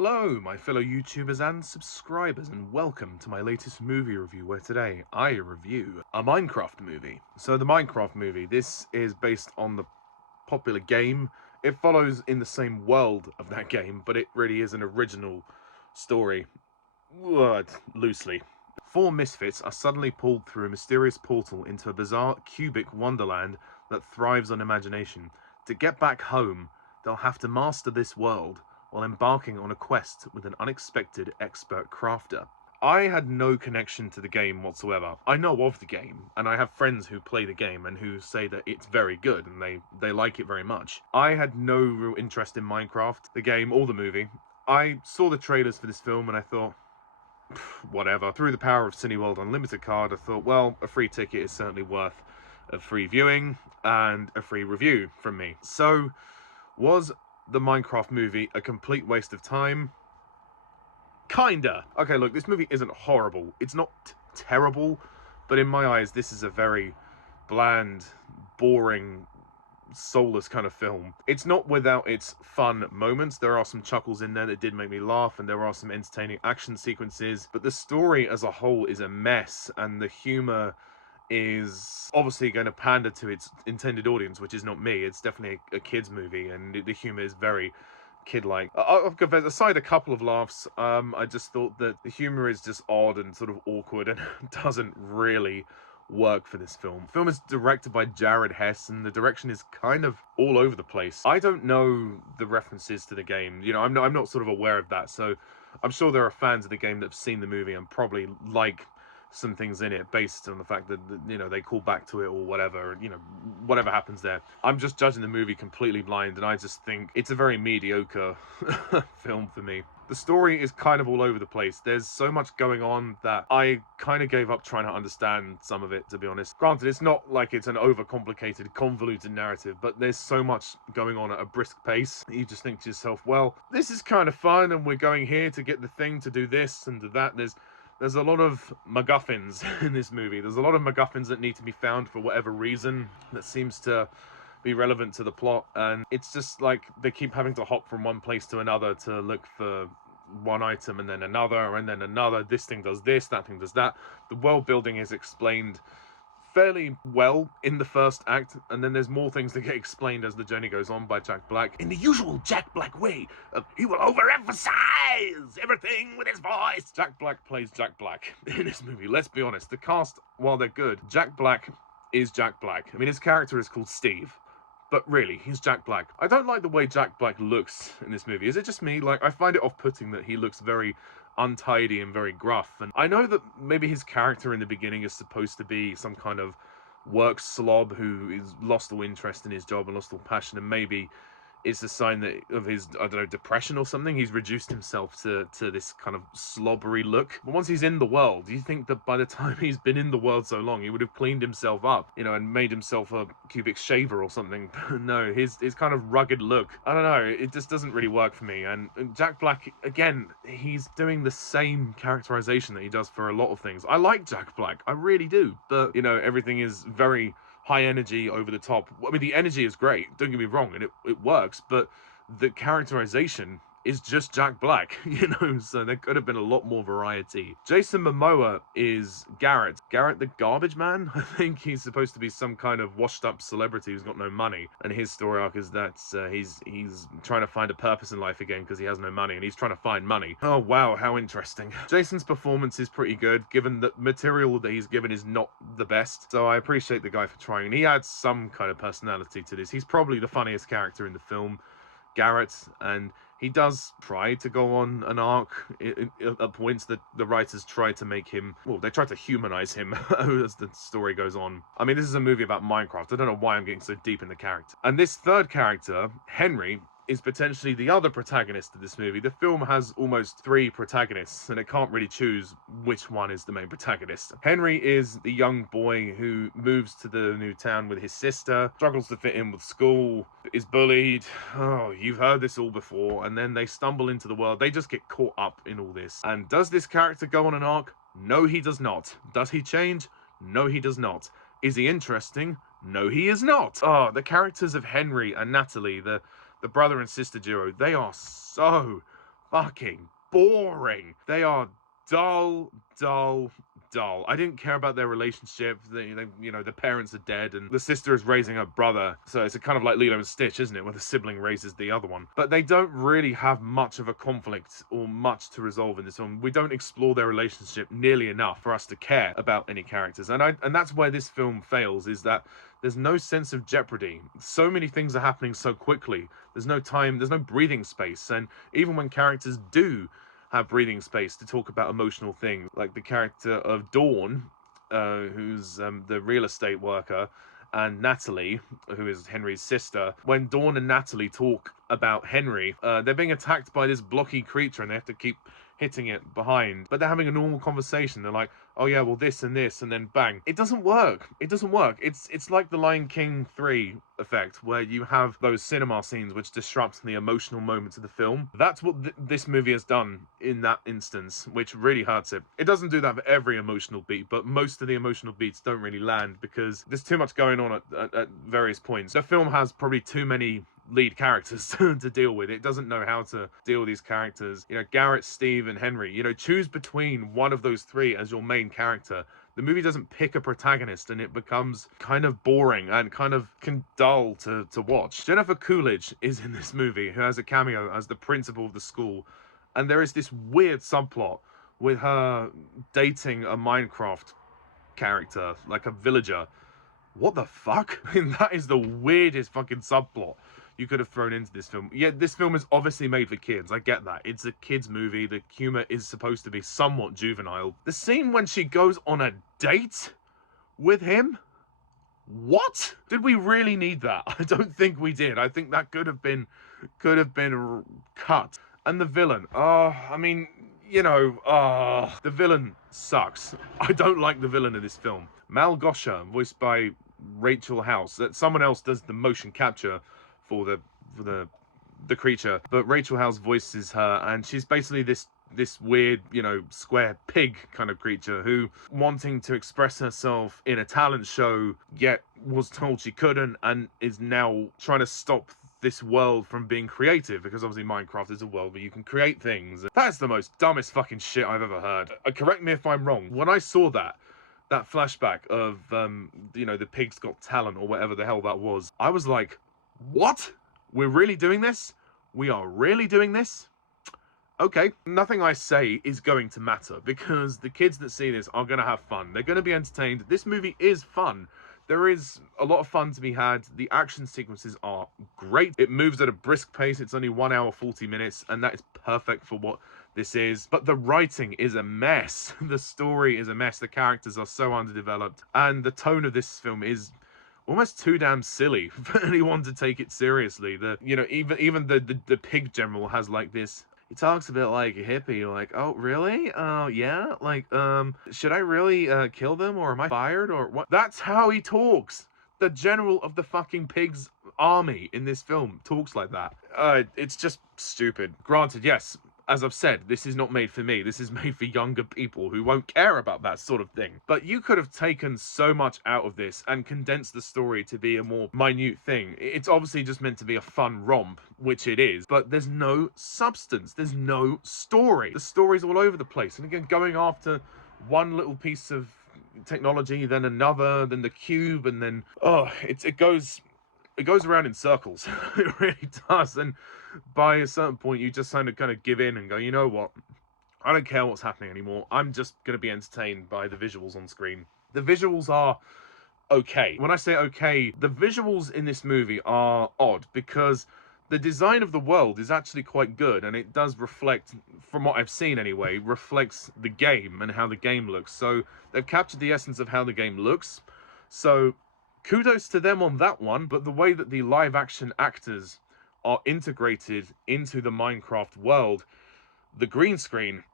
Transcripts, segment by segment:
Hello, my fellow YouTubers and subscribers, and welcome to my latest movie review, where today I review a Minecraft movie. So the Minecraft movie, this is based on the popular game. It follows in the same world of that game, but it really is an original story. Loosely. Four misfits are suddenly pulled through a mysterious portal into a bizarre cubic wonderland that thrives on imagination. To get back home, they'll have to master this world while embarking on a quest with an unexpected expert crafter. I had no connection to the game whatsoever. I know of the game, and I have friends who play the game and who say that it's very good and they like it very much. I had no real interest in Minecraft, the game or the movie. I saw the trailers for this film and I thought, whatever. Through the power of Cineworld Unlimited card, I thought, well, a free ticket is certainly worth a free viewing and a free review from me. So, was the Minecraft movie a complete waste of time? Kinda. Okay, look, this movie isn't horrible. It's not terrible, but in my eyes, this is a very bland, boring, soulless kind of film. It's not without its fun moments. There are some chuckles in there that did make me laugh, and there are some entertaining action sequences, but the story as a whole is a mess, and the humor is obviously going to pander to its intended audience, which is not me. It's definitely a kid's movie, and the humor is very kid-like. I'll confess, aside a couple of laughs, I just thought that the humor is just odd and sort of awkward and doesn't really work for this film. The film is directed by Jared Hess, and the direction is kind of all over the place. I don't know the references to the game. You know, I'm not sort of aware of that, so I'm sure there are fans of the game that have seen the movie and probably like some things in it based on the fact that, you know, they call back to it or whatever, you know, whatever happens there. I'm just judging the movie completely blind, and I just think it's a very mediocre film for me. The story is kind of all over the place. There's so much going on that I kind of gave up trying to understand some of it, to be honest. Granted, it's not like it's an overcomplicated, convoluted narrative, but there's so much going on at a brisk pace. You just think to yourself, well, this is kind of fun, and we're going here to get the thing to do this and do that. There's a lot of MacGuffins in this movie. There's a lot of MacGuffins that need to be found for whatever reason that seems to be relevant to the plot, and it's just like they keep having to hop from one place to another to look for one item and then another and then another. This thing does this, that thing does that. The world building is explained fairly well in the first act, and then there's more things that get explained as the journey goes on by Jack Black in the usual Jack Black way of he will overemphasize everything with his voice. Jack Black plays Jack Black in this movie. Let's be honest, the cast, while they're good, Jack Black is Jack Black. I mean, his character is called Steve, but really, he's Jack Black. I don't like the way Jack Black looks in this movie. Is it just me? Like, I find it off-putting that he looks very untidy and very gruff. And I know that maybe his character in the beginning is supposed to be some kind of work slob who is lost all interest in his job and lost all passion, and maybe it's a sign that of his, I don't know, depression or something. He's reduced himself to this kind of slobbery look. But once he's in the world, you think that by the time he's been in the world so long, he would have cleaned himself up, you know, and made himself a cubic shaver or something. No, his kind of rugged look, I don't know, it just doesn't really work for me. And Jack Black, again, he's doing the same characterization that he does for a lot of things. I like Jack Black, I really do, but, you know, everything is very high energy, over the top. I mean, the energy is great, don't get me wrong, and it works, but the characterization is just Jack Black, you know, so there could have been a lot more variety. Jason Momoa is Garrett the garbage man. I think he's supposed to be some kind of washed up celebrity who's got no money, and his story arc is that he's trying to find a purpose in life again because he has no money, and he's trying to find money. Oh wow, how interesting. Jason's performance is pretty good, given that material that he's given is not the best, so I appreciate the guy for trying, and he adds some kind of personality to this. He's probably the funniest character in the film, Garrett, and he does try to go on an arc at points that the writers try to make him, well, they try to humanize him as the story goes on. I mean, this is a movie about Minecraft. I don't know why I'm getting so deep in the character. And this third character, Henry, is potentially the other protagonist of this movie. The film has almost 3 protagonists, and it can't really choose which one is the main protagonist. Henry is the young boy who moves to the new town with his sister, struggles to fit in with school, is bullied. Oh, you've heard this all before. And then they stumble into the world. They just get caught up in all this. And does this character go on an arc? No, he does not. Does he change? No, he does not. Is he interesting? No, he is not. Oh, the characters of Henry and Natalie, the brother and sister duo, they are so fucking boring. They are dull, dull, dull. I didn't care about their relationship. The parents are dead and the sister is raising her brother. So it's a kind of like Lilo and Stitch, isn't it? Where the sibling raises the other one. But they don't really have much of a conflict or much to resolve in this film. We don't explore their relationship nearly enough for us to care about any characters. And that's where this film fails, is that there's no sense of jeopardy. So many things are happening so quickly. There's no time, there's no breathing space. And even when characters do have breathing space to talk about emotional things, like the character of Dawn, who's the real estate worker, and Natalie, who is Henry's sister. When Dawn and Natalie talk about Henry, they're being attacked by this blocky creature and they have to keep hitting it behind. But they're having a normal conversation. They're like, oh yeah, well this and this, and then bang. It doesn't work. It doesn't work. It's like the Lion King 3 effect, where you have those cinema scenes which disrupt the emotional moments of the film. That's what this movie has done in that instance, which really hurts it. It doesn't do that for every emotional beat, but most of the emotional beats don't really land because there's too much going on at various points. The film has probably too many lead characters to deal with. It doesn't know how to deal with these characters. Garrett, Steve, and Henry. Choose between one of those three as your main character. The movie doesn't pick a protagonist and it becomes kind of boring and kind of dull to watch. Jennifer Coolidge is in this movie, who has a cameo as the principal of the school. And there is this weird subplot with her dating a Minecraft character, like a villager. What the fuck? I mean, that is the weirdest fucking subplot you could have thrown into this film. Yeah, this film is obviously made for kids. I get that. It's a kids movie. The humor is supposed to be somewhat juvenile. The scene when she goes on a date with him? What? Did we really need that? I don't think we did. I think that could have been cut. And the villain. The villain sucks. I don't like the villain in this film. Malgosha, voiced by Rachel House. That someone else does the motion capture for the creature, but Rachel House voices her, and she's basically this weird, square pig kind of creature who, wanting to express herself in a talent show, yet was told she couldn't, and is now trying to stop this world from being creative, because obviously Minecraft is a world where you can create things. That's the most dumbest fucking shit I've ever heard. Correct me if I'm wrong. When I saw that flashback of, the pig's got talent, or whatever the hell that was, I was like, what? We're really doing this? We are really doing this? Okay, nothing I say is going to matter, because the kids that see this are going to have fun. They're going to be entertained. This movie is fun. There is a lot of fun to be had. The action sequences are great. It moves at a brisk pace. It's only 1 hour, 40 minutes, and that is perfect for what this is. But the writing is a mess. The story is a mess. The characters are so underdeveloped. And the tone of this film is almost too damn silly for anyone to take it seriously. Even the pig general has like this. He talks a bit like a hippie. You're like, oh really? Yeah. Like, should I really kill them, or am I fired, or what? That's how he talks. The general of the fucking pigs army in this film talks like that. It's just stupid. Granted, yes. As I've said, this is not made for me. This is made for younger people who won't care about that sort of thing. But you could have taken so much out of this and condensed the story to be a more minute thing. It's obviously just meant to be a fun romp, which it is, but there's no substance. There's no story. The story's all over the place. And again, going after one little piece of technology, then another, then the cube, and then, it goes around in circles. It really does. And by a certain point, you just kind of give in and go, you know what? I don't care what's happening anymore. I'm just going to be entertained by the visuals on screen. The visuals are okay. When I say okay, the visuals in this movie are odd, because the design of the world is actually quite good, and it does reflect, from what I've seen anyway, reflects the game and how the game looks. So they've captured the essence of how the game looks. So kudos to them on that one. But the way that the live action actors are integrated into the Minecraft world, the green screen,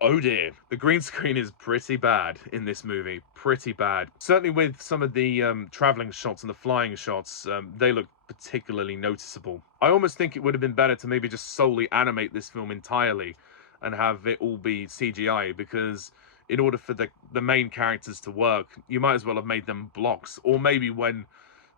oh dear. The green screen is pretty bad in this movie. Pretty bad. Certainly with some of the traveling shots and the flying shots, they look particularly noticeable. I almost think it would have been better to maybe just solely animate this film entirely and have it all be CGI, because in order for the main characters to work, you might as well have made them blocks. Or maybe when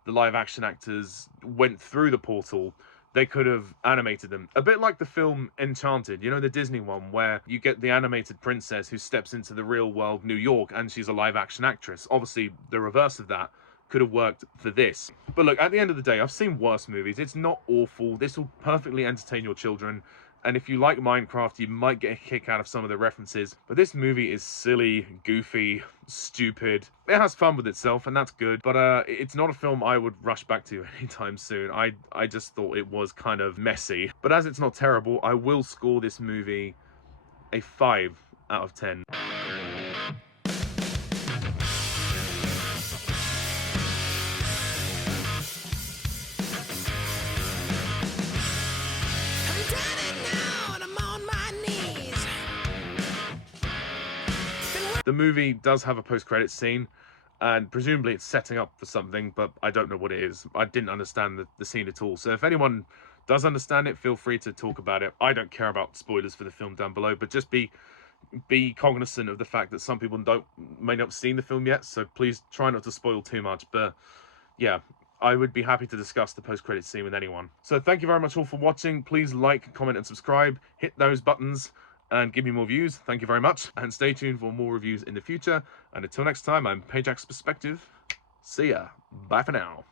the live action actors went through the portal, they could have animated them. A bit like the film Enchanted, you know, the Disney one, where you get the animated princess who steps into the real world New York and she's a live action actress. Obviously, the reverse of that could have worked for this. But look, at the end of the day, I've seen worse movies. It's not awful. This will perfectly entertain your children. And if you like Minecraft, you might get a kick out of some of the references. But this movie is silly, goofy, stupid. It has fun with itself, and that's good. But it's not a film I would rush back to anytime soon. I just thought it was kind of messy. But as it's not terrible, I will score this movie a 5 out of 10. The movie does have a post-credits scene, and presumably it's setting up for something, but I don't know what it is. I didn't understand the scene at all. So if anyone does understand it, feel free to talk about it. I don't care about spoilers for the film down below, but just be cognizant of the fact that some people may not have seen the film yet, so please try not to spoil too much. But yeah, I would be happy to discuss the post-credits scene with anyone. So thank you very much all for watching. Please like, comment, and subscribe. Hit those buttons and give me more views. Thank you very much. And stay tuned for more reviews in the future. And until next time, I'm Pajak's Perspective. See ya. Bye for now.